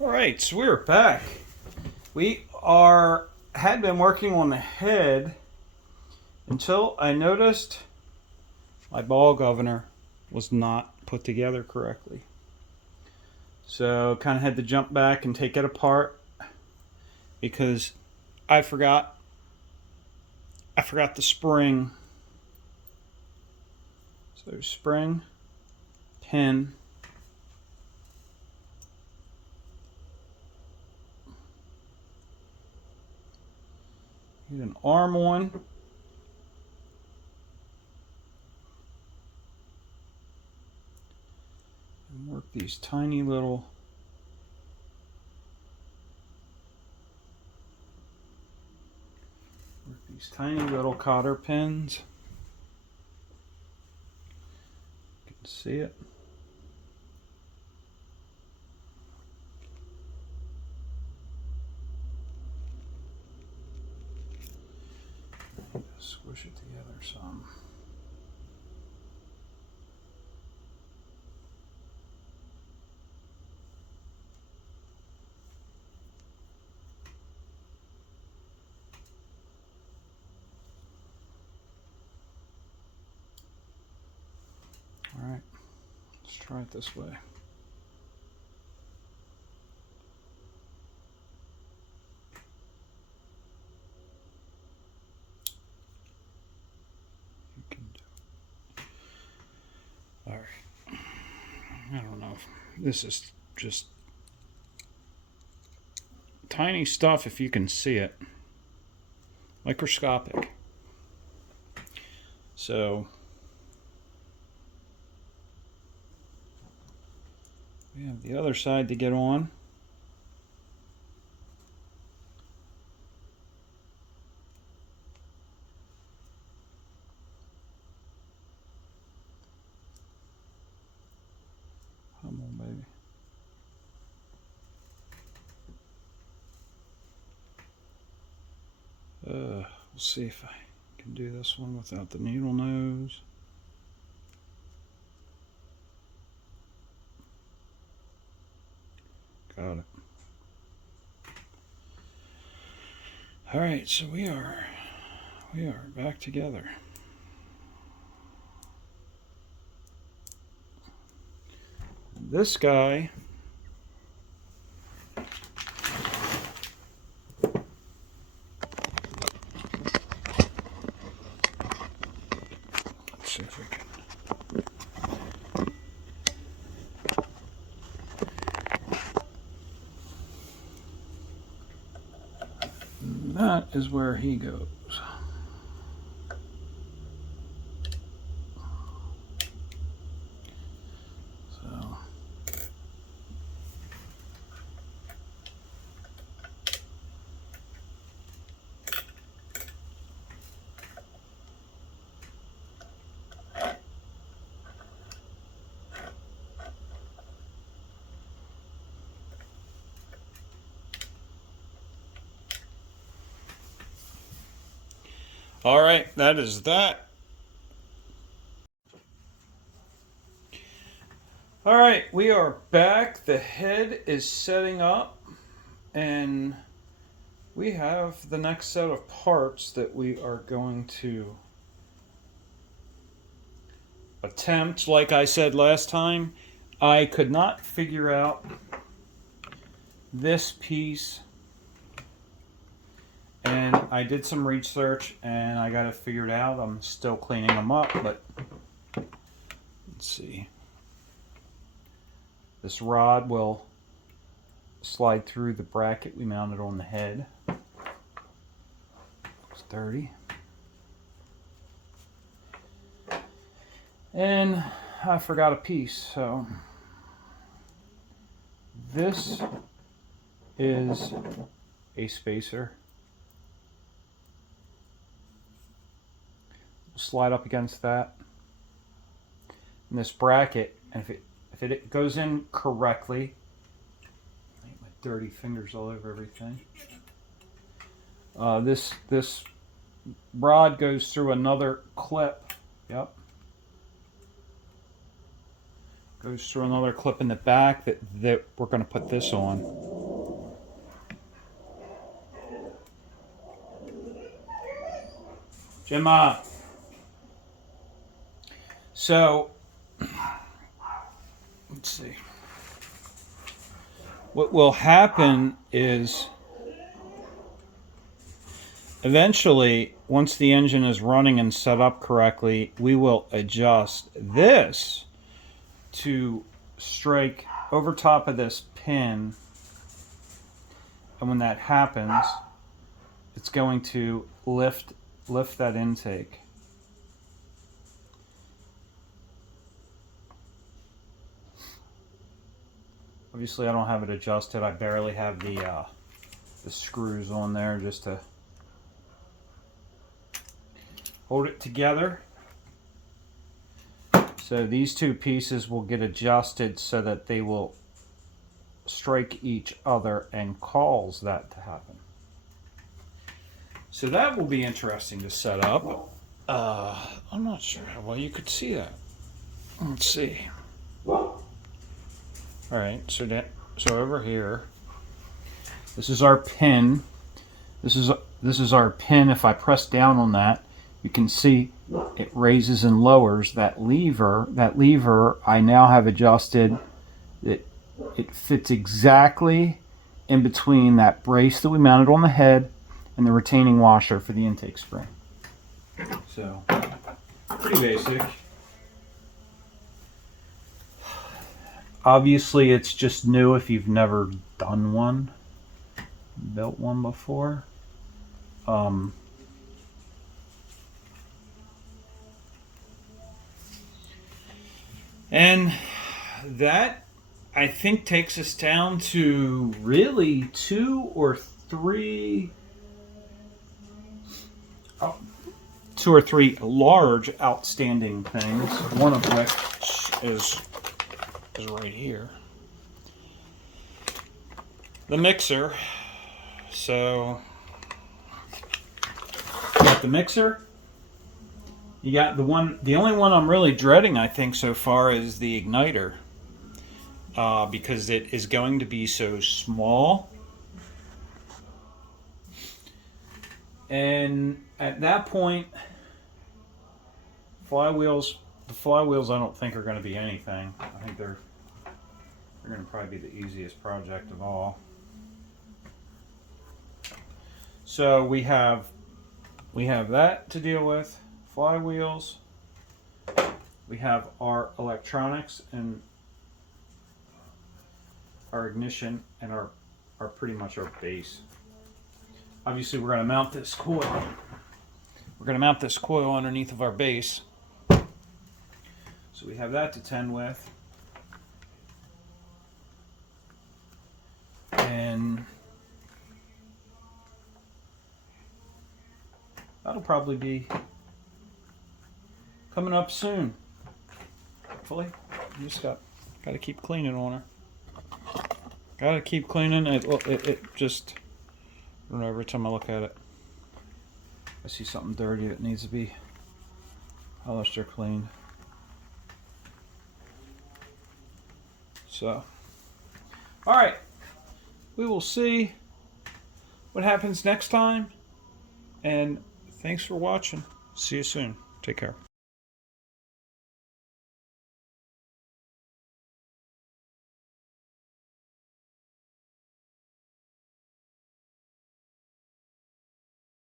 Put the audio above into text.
All right, so we're back. Had been working on the head until I noticed my ball governor was not put together correctly. So kind of had to jump back and take it apart because I forgot the spring. So spring, pin, get an arm one. And work these tiny little cotter pins. You can see it. Just squish it together some. All right, let's try it this way. You can do it. All right. I don't know. This is just tiny stuff if you can see it. Microscopic. So we have the other side to get on. Come on, baby. We'll see if I can do this one without the needle nose. Got it. All right, so we are back together. This guy see if we can. That is where he goes. So all right, that is that. All right, we are back. The head is setting up, and we have the next set of parts that we are going to attempt. Like I said last time, I could not figure out this piece, and I did some research and I got it figured out. I'm still cleaning them up, but let's see. This rod will slide through the bracket we mounted on the head. Looks dirty. And I forgot a piece, so this is a spacer. Slide up against that. And this bracket, and if it goes in correctly, I get my dirty fingers all over everything. This rod goes through another clip. Yep. Goes through another clip in the back that we're going to put this on. Gemma. So, let's see. What will happen is eventually, once the engine is running and set up correctly, we will adjust this to strike over top of this pin. And when that happens, it's going to lift that intake. Obviously, I don't have it adjusted. I barely have the screws on there just to hold it together. So these two pieces will get adjusted so that they will strike each other and cause that to happen. So that will be interesting to set up. I'm not sure how well you could see that. Let's see. All right, so over here, this is our pin. This is our pin. If I press down on that, you can see it raises and lowers that lever. That lever I now have adjusted. It fits exactly in between that brace that we mounted on the head and the retaining washer for the intake spring. So, pretty basic. Obviously, it's just new if you've never done one, built one before. And that, I think, takes us down to really two or three large outstanding things, one of which is right here. The mixer. So, you got the mixer. You got the only one I'm really dreading, I think, so far is the igniter. Because it is going to be so small. And at that point, the flywheels I don't think are going to be anything. I think they're going to probably be the easiest project of all. So we have that to deal with, flywheels. We have our electronics and our ignition and our pretty much our base. Obviously, we're going to mount this coil. We're going to mount this coil underneath of our base. So we have that to tend with. And that'll probably be coming up soon. Hopefully. You just got to keep cleaning on her. Got to keep cleaning. It just, I don't know, every time I look at it, I see something dirty that needs to be polished or cleaned. So, all right, we will see what happens next time, and thanks for watching. See you soon. Take care.